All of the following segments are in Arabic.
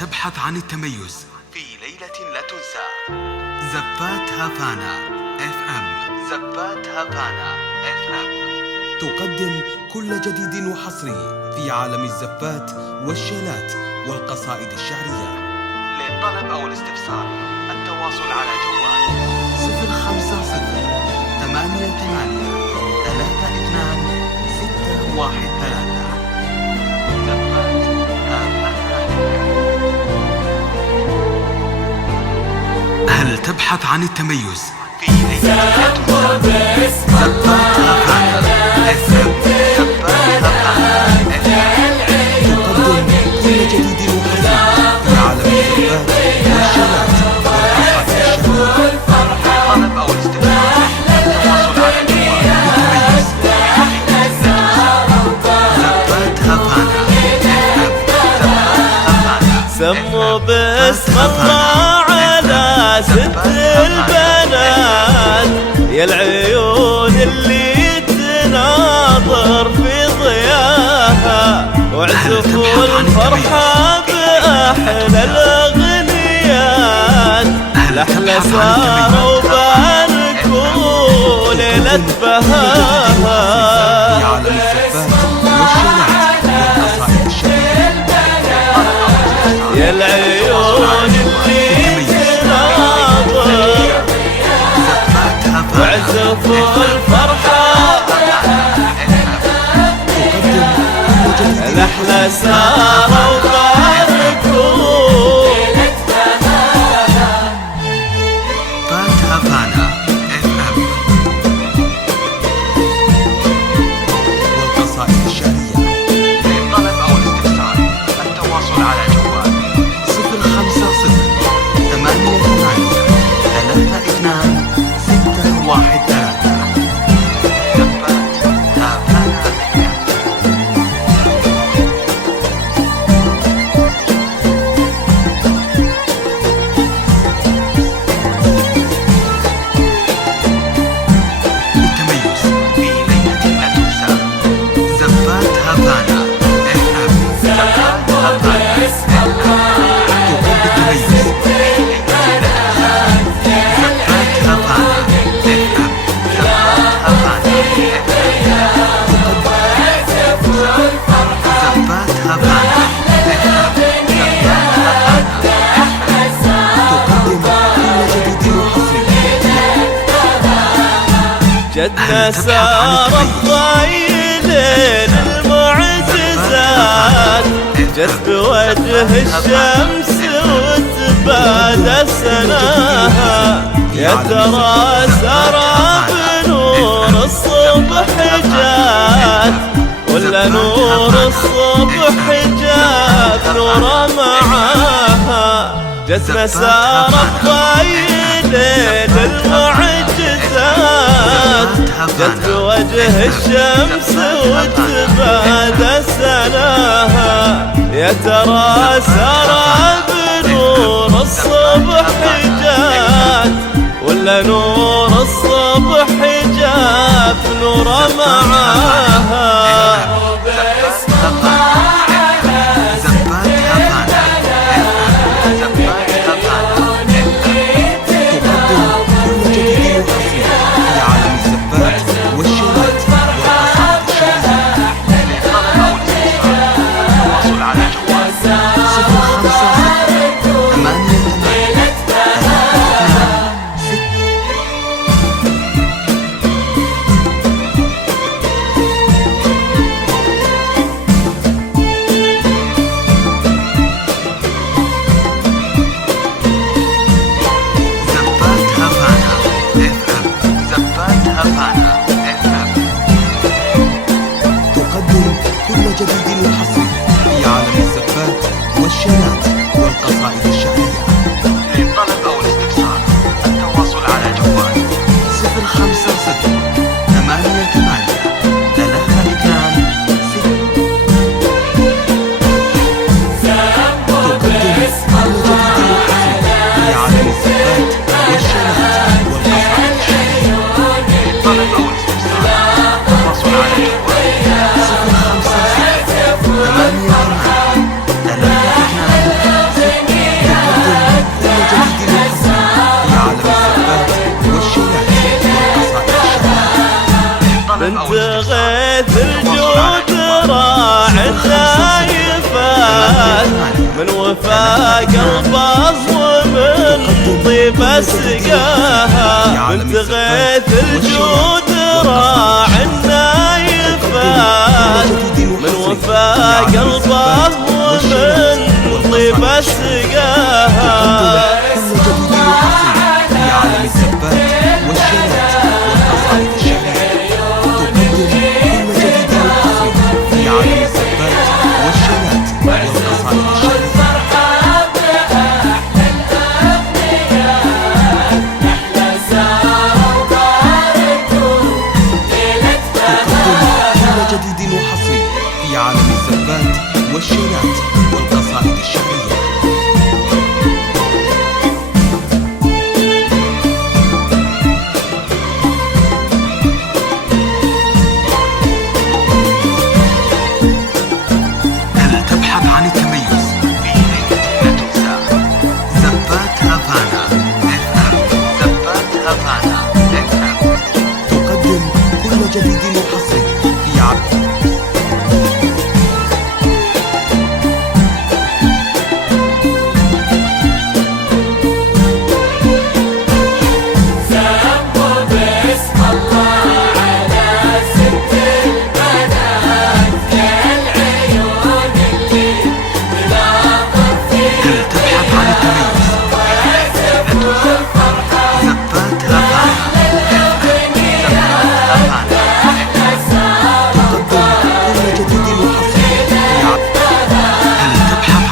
تبحث عن التميز في ليلة لا تنسى؟ زفات هافانا اف ام. زفات هافانا اف ام تقدم كل جديد وحصري في عالم الزفات والشيلات والقصائد الشعرية. للطلب أو الاستفسار التواصل على جوال 050 88 32 613. هل تبحث عن التميز في ليلة لا تنسى؟ زفات هافانا اف ام. زفات هافانا اف ام تقدم كل جديد وحصري في عالم الزفات والشيلات والقصائد الشعرية. طلب أو الاستفسار التواصل على جوال التميز في ليلة لا تنسى. زفات هافانا اف ام. زفات هافانا سموا باسم الله على ست البنات يا العيون اللي تناظر في ضياها، واعزفوا الفرحة بأحلى الأغنيات. الأحلى صاروا باركوا ليلة بهاها. في عالم الزفات والشيلات والقصائد الشعرية. يا العيون اللي تناظر واعزفوا الفرحة الأحلى صاروا باركوا. زفات هافانا اف ام والقصائد الشعرية. للطلب أو الاستفسار التواصل على جوال 050 88 32 613. زفات هافانا اف ام. التميز في ليلة لا تنسى. زفات هافانا اف ام. زفات هافانا اف ام تقدم التميز في ليلة لا تنسى. زفات هافانا اف ام. زفات هافانا اف ام زفات هافانا اف ام. تقدم كل جديد وحصري. جدنا سار الضيل للمعجزات، جت بوجه الشمس وتبادى سناها. يا ترى سرى بنور الصبح جات، ولا نور الصبح جاب نور معاها. جتنا سار الضيل للمعجزات، جت بوجه الشمس وتبادى سناها. يا ترى سرى بنور الصبح جات، ولا نور الصبح جاب نور معاها. تقدم كل جديد وحصري في عالم الزفات والشيلات والقصائد الشعرية. للطلب أو الاستفسار التواصل على جوال 050 88 32 6. تقدم كل جديد وحصري في عالم الزفات والشيلات والقصائد الشعرية. للطلب أو الاستفسار التواصل على جوال 050 88 32 النايفات من وفا قلبه ومن طيب سقاها بنت غيث الجود راعي النايفات من وفا قلبه ومن طيب سقاها في عالم الزبات والشيلات والقصائد الشعرية. تقدم كل جديد وحصري في عالم الزبات والشيلات والقصائد الشعرية. جديد وحصري في عالم الزبات والشيلات والقصائد الشعرية. هل تبحث عن التميز في ليلة لا تنسى؟ زبات هافانا FM. زبات هافانا FM تقدم كل جديد وحصري في عالم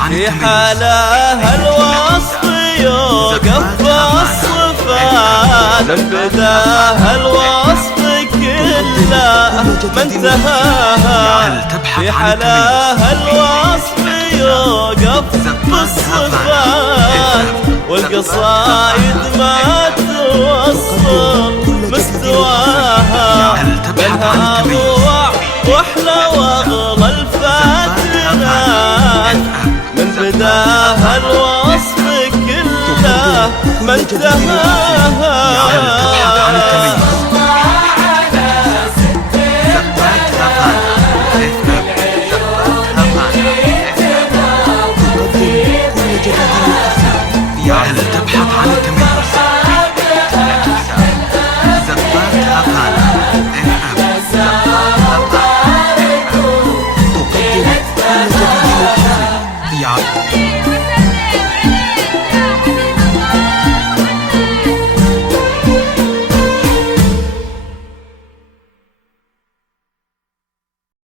في حالها الوصف يوقف بالصفات من بداها الوصف كله ما انتهاها. في حالها الوصف يوقف بالصفات والقصايد ما توصل مستواها. منها أروع واحلى واغلى الفاتنات من بداها الوصف كله ما انتهاها. هل تبحث عن التميز؟ لا تنسى زبات هافانا FM. تقدم كل جديد وحصري في عالم